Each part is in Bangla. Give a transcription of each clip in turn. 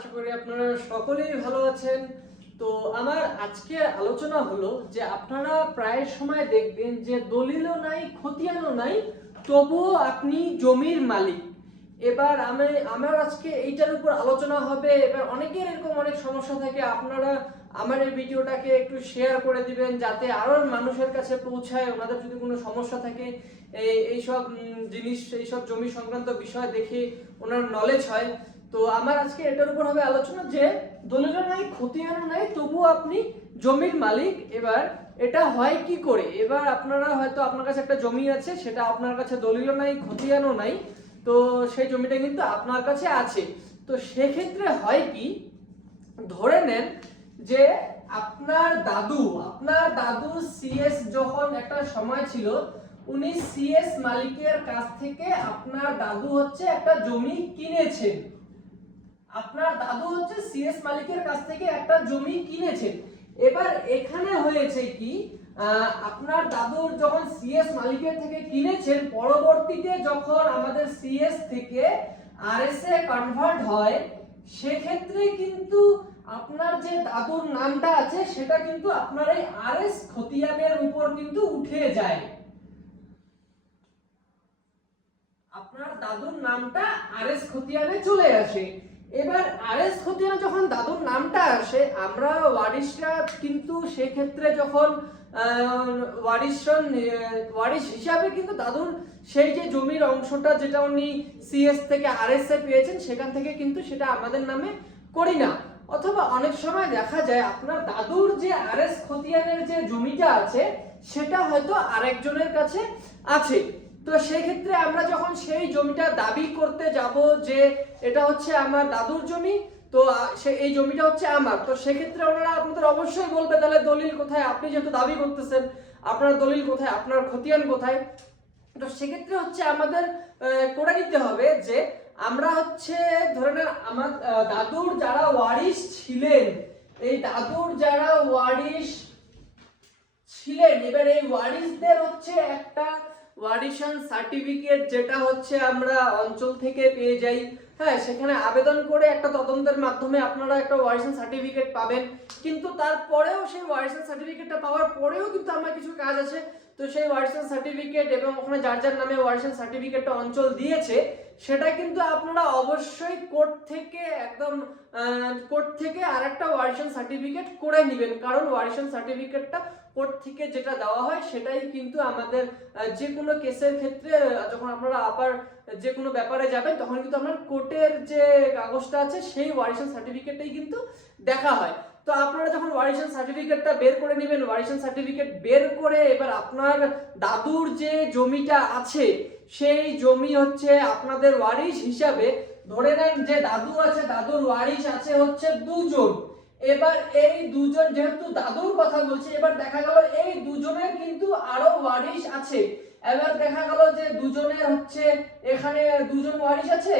আশা করি আপনারা সকলেই ভালো আছেন। তো আমার আজকে আলোচনা হলো যে আপনারা প্রায় সময় দেখবেন যে দলিলও নাই, খতিয়ানও নাই, তবুও আপনি জমির মালিক। এবার আমার আজকে এইটার উপর আলোচনা হবে। এবার অনেকের এরকম অনেক সমস্যা থাকে, আপনারা আমার এই ভিডিওটাকে একটু শেয়ার করে দিবেন যাতে আরো মানুষের কাছে পৌঁছায়। ওনাদের যদি কোনো সমস্যা থাকে এইসব জিনিস, এইসব জমি সংক্রান্ত বিষয় দেখে ওনার নলেজ হয়। তো আমার আজকে এটার উপর হবে আলোচনা যে দলিলও নাই, খতিয়ানও নাই, তবুও আপনি জমির মালিক। এবার এটা হয় কি করে? এবার আপনারা হয়তো আপনার কাছে একটা জমি আছে, সেটা আপনার কাছে দলিলও নাই, খতিয়ানও নাই, তো সেই জমিটা কিন্তু আপনার কাছে আছে। তো সেক্ষেত্রে হয় কি, ধরে নেন যে আপনার দাদু সিএস যখন একটা সময় ছিল, উনি সিএস মালিকের কাছ থেকে আপনার দাদু হচ্ছে একটা জমি কিনেছেন। আপনার দাদু হচ্ছে সিএস মালিকের কাছ থেকে একটা জমি কিনেছেন। এবার এখানে হয়েছে কি, আপনার দাদুর যখন সিএস মালিকের থেকে কিনেছেন, পরবর্তীতে যখন আমাদের সিএস থেকে আরএস এ কনভার্ট হয়, সেক্ষেত্রে কিন্তু আপনার যে দাদুর নামটা আছে সেটা কিন্তু আপনার এই আরএস খতিয়ানের উপর কিন্তু উঠে যায়। আপনার দাদুর নামটা আরএস খতিয়ানে চলে আসে। এবার আরএস খতিয়ানে যখন দাদুর নামটা আসে, আমরা ওয়ারিশরা কিন্তু সেক্ষেত্রে যখন ওয়ারিশ হিসাবে কিন্তু দাদুর সেই যে জমির অংশটা যেটা উনি সিএস থেকে আরএস এ পেয়েছেন, সেখান থেকে কিন্তু সেটা আমাদের নামে করি না। অথবা অনেক সময় দেখা যায় আপনার দাদুর যে আরএস খতিয়ানের যে জমিটা আছে সেটা হয়তো আরেকজনের কাছে আছে। তো সেই ক্ষেত্রে আমরা যখন সেই জমিটা দাবি করতে যাব যে এটা হচ্ছে আমার দাদুর জমি, তো এই জমিটা হচ্ছে আমার, তো সেক্ষেত্রে ওনারা আপনাদের অবশ্যই বলবে তাহলে দলিল কোথায়? আপনি যেহেতু দাবি করতেছেন, আপনার দলিল কোথায়, আপনার খতিয়ান কোথায়? তো সেক্ষেত্রে হচ্ছে আমাদের করে নিতে হবে যে আমরা হচ্ছে ধরে নেন আমার দাদুর যারা ওয়ারিশ ছিলেন, এই দাদুর যারা ওয়ারিশ ছিলেন, এবার এই ওয়ারিশদের হচ্ছে একটা ওয়ারিশন সার্টিফিকেট, যেটা হচ্ছে আমরা অঞ্চল থেকে পেয়ে যাই। হ্যাঁ, সেখানে আবেদন করে একটা তদন্তের মাধ্যমে আপনারা একটা ওয়ারিশন সার্টিফিকেট পাবেন। কিন্তু তারপরেও সেই ওয়ারিশন সার্টিফিকেটটা পাওয়ার পরেও কিন্তু আমার কিছু কাজ আছে। তো সেই ওয়ারিশন সার্টিফিকেট এবং ওখানে যার যার নামে ওয়ারিশন সার্টিফিকেটটা অঞ্চল দিয়েছে, সেটা কিন্তু আপনারা অবশ্যই কোর্ট থেকে আরেকটা ওয়ারিশন সার্টিফিকেট করে নেবেন। কারণ ওয়ারিশন সার্টিফিকেটটা কোর্ট থেকে যেটা দেওয়া হয় সেটাই কিন্তু আমাদের যে কোনো কেসের ক্ষেত্রে যখন আপনারা আবার যে কোনো ব্যাপারে যাবেন, তখন কিন্তু আপনার কোর্টের যে কাগজটা আছে সেই ওয়ারিশন সার্টিফিকেটটাই কিন্তু দেখা হয়। তো আপনারা যখন ওয়ারিশন সার্টিফিকেটটা বের করে নেবেন, ওয়ারিশন সার্টিফিকেট বের করে এবার আপনার দাদুর যে জমিটা আছে সেই জমি হচ্ছে আপনাদের ওয়ারিশ হিসাবে ধরে নেন যে দাদু আছে, দাদুর ওয়ারিশ আছে হচ্ছে দুজন। এবার এই দুজন, যেহেতু দাদুর কথা বলছি, এবার দেখা গেল এই দুজনের কিন্তু আরো ওয়ারিশ আছে। এবার দেখা গেল যে দুজনের হচ্ছে এখানে দুজন ওয়ারিশ আছে,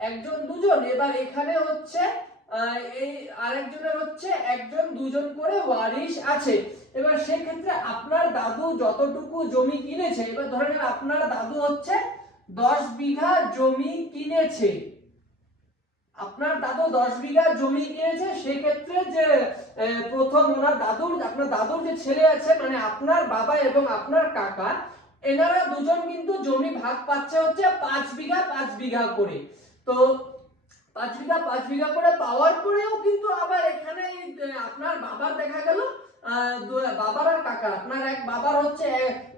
একজন দুজন, এবার এখানে হচ্ছে এই আরেকজনের হচ্ছে একজন দুজন করে ওয়ারিশ আছে। এবার সেই ক্ষেত্রে আপনার দাদু যতটুকু জমি কিনেছে, এবার ধরে নেন আপনার দাদু হচ্ছে 10 বিঘা জমি কিনেছে, আপনার দাদু 10 বিঘা জমি কিনেছে। সেক্ষেত্রে যে প্রথম আপনার দাদুর যে ছেলে আছে, মানে আপনার বাবা এবং আপনার কাকা, এনারা দুজন কিন্তু জমি ভাগ পাচ্ছে হচ্ছে 5 বিঘা 5 বিঘা করে। তো 5 বিঘা 5 বিঘা করে পাওয়ার পরেও কিন্তু আবার এখানে আপনার বাবার দেখা গেল বাবার আর কাকা, আপনার এক বাবার হচ্ছে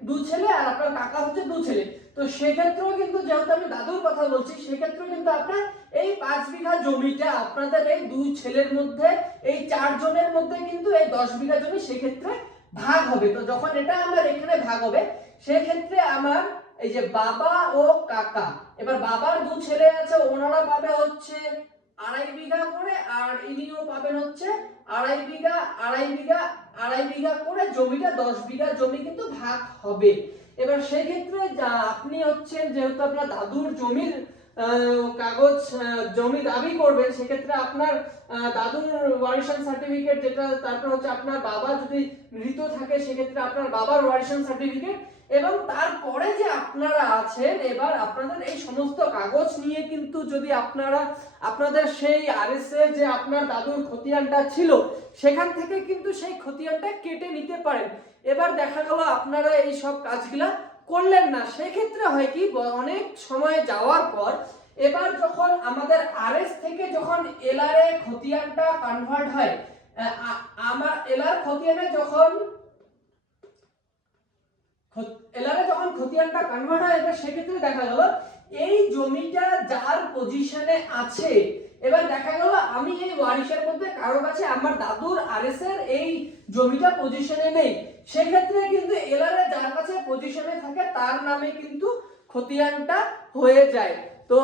2 ছেলে আর আপনার কাকা হচ্ছে 2 ছেলে। তো সেক্ষেত্রেও কিন্তু, যেহেতু আমি দাদুর কথা বলছি, সেক্ষেত্রেও কিন্তু আপনার এই 5 বিঘা জমিটা আপনাদের এই 2 ছেলের মধ্যে, এই 4 জনের মধ্যে কিন্তু এই 10 বিঘা জমি সেক্ষেত্রে ভাগ হবে। তো যখন এটা আমার এখানে ভাগ হবে, সেক্ষেত্রে আমার এই যে বাবা ও কাকা, এবার বাবার 2 ছেলে আছে, ওনারা পাবে হচ্ছে 2.5 বিঘা করে, আর ইনিও পাবেন হচ্ছে 2.5 বিঘা 2.5 বিঘা 2.5 বিঘা করে। জমিটা 10 বিঘা জমি কিন্তু ভাগ হবে। এবার সেই ক্ষেত্রে আপনি হচ্ছেন, যেহেতু আপনার দাদুর জমির কাগজ জমি দাবি করবেন, সেক্ষেত্রে আপনার দাদুর ওয়ারিশন সার্টিফিকেট যেটা, তারপর হচ্ছে আপনার বাবা যদি মৃত থাকে সেক্ষেত্রে আপনার বাবার ওয়ারিশন সার্টিফিকেট, এবং তারপরে যে আপনারা আছেন, এবার আপনাদের এই সমস্ত কাগজ নিয়ে কিন্তু যদি আপনারা আপনাদের সেই আরএস এ যে আপনার দাদুর খতিয়ানটা ছিল সেখান থেকে কিন্তু সেই খতিয়ানটা কেটে নিতে পারেন। এবার দেখা গেল আপনারা এই সব কাজগুলা করলেন না, সেক্ষেত্রে হয় কি অনেক সময় যাওয়ার পর এবার যখন আমাদের আরএস থেকে যখন এলআর এ খতিয়ানটা কনভার্ট হয়, আমার এলআর খতিয়ানে যখন খতিয়ানটা কনভার্ট হয়, এবার সেক্ষেত্রে দেখা গেল এই জমিটা যার পজিশনে আছে, এবার দেখা গেল আমি এই ওয়ারিশের মধ্যে কারো কাছে আমার দাদুর আরএস এর এই জমিটা পজিশনে নেই, সেক্ষেত্রে কিন্তু এলআর এ যার কাছে পজিশনে থাকে তার নামে কিন্তু খতিয়ানটা হয়ে যায়। তো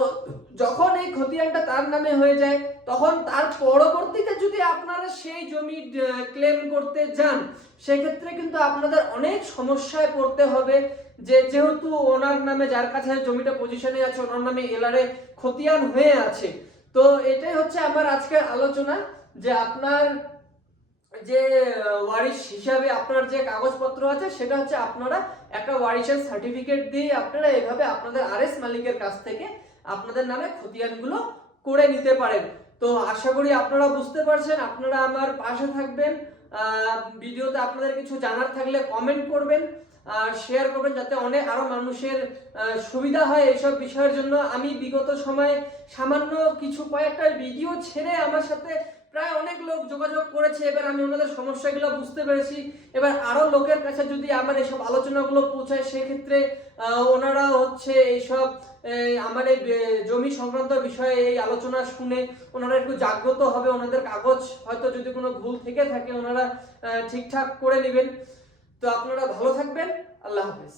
যখন এই খতিয়ানটা তার নামে হয়ে যায় তখন তার পরবর্তীতে যদি আপনারা সেই জমি ক্লেম করতে যান, সেক্ষেত্রে কিন্তু আপনাদের অনেক সমস্যায় পড়তে হবে, যে যেহেতু ওনার নামে যার কাছে জমিটা পজিশনে আছে ওনার নামে এলআর এ খতিয়ান হয়ে আছে। তো এটাই হচ্ছে আমার আজকের আলোচনা, যে আপনার যে ওয়ারিশ হিসাবে আপনার যে কাগজপত্র আছে সেটা হচ্ছে আপনারা একটা ওয়ারিশের সার্টিফিকেট দিয়ে আপনারা এভাবে আপনাদের আরএস মালিকের কাছ থেকে আপনাদের নামে খতিয়ানগুলো করে নিতে পারেন। তো আশা করি আপনারা বুঝতে পারছেন, আপনারা আমার পাশে থাকবেন, ভিডিওতে আপনাদের কিছু জানার থাকলে কমেন্ট করবেন, শেয়ার করবেন, যাতে অনেক আরো মানুষের সুবিধা হয় এইসব বিষয়ের জন্য। আমি বিগত সময়ে সামান্য কিছু কয়েকটা ভিডিও ছেড়ে আমার সাথে প্রায় অনেক লোক যোগাযোগ করেছে, এবার আমি ওনাদের সমস্যাগুলো বুঝতে পেরেছি। এবার আরো লোকের কাছে যদি আমার এইসব আলোচনাগুলো পৌঁছায়, সেক্ষেত্রে ওনারা হচ্ছে এইসব আমার এই জমি সংক্রান্ত বিষয়ে এই আলোচনা শুনে ওনারা একটু জাগ্রত হবে, ওনাদের কাগজ হয়তো যদি কোনো ভুল থেকে থাকে ওনারা ঠিকঠাক করে নেবেন। তো আপনারা ভালো থাকবেন, আল্লাহ হাফেজ।